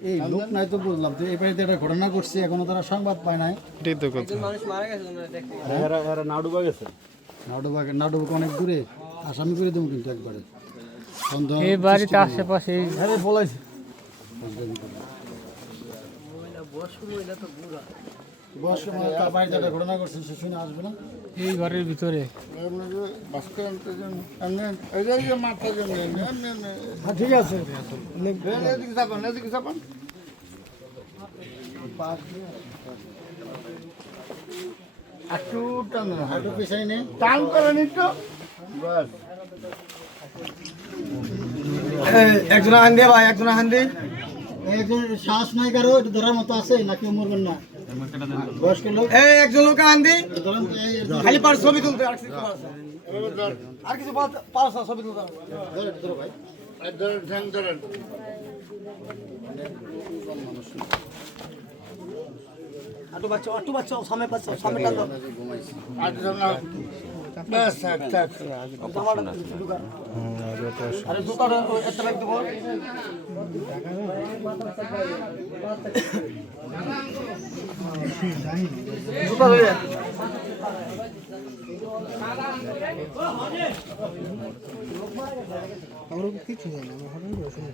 এই লোক নাই তো বুঝলাম তো এই বাড়িতে একটা ঘটনা ঘটছে এখনো তারা সংবাদ পায় নাই। এটাই তো কথা। মানুষ মারা গেছে তোমরা দেখতে। এরা নাডুবা গেছে। নাটক অনেক দূরে আসামি করে দেবো কিন্তু একবারে সন্দেহ এই বাড়িতে আশেপাশে হ্যাঁ বলাইছে বয়স্ক মানে তার বাড়িতে একটা ঘটনা ঘটছে সে শুনে আসবে না। এই ঘরের ভিতরে হ্যাঁ ঠিক আছে একটু টান একটু পিছাই নেই টান করেন একটু বাস একজন হান্দি ভাই একজন হান্দি একজন শ্বাস নাই কারো একটু ধরার মতো আছে নাকি মরবেন না বয়স্ক লোক এই একজন লোক হান্দি খালি পার ছবি তুলতে আর কিছু পারছ ছবি তুলতে ধরো ভাই ধরেন ধরেন আটু বাচ্চা সামনে পাচ্ছ সামনে টান দাও বাস থাক থাক আরে দুটো একটা ব্যাগ দেবো দুটো হয়ে আমরা কিছু জানি না আমরা হঠাৎ করে শুনি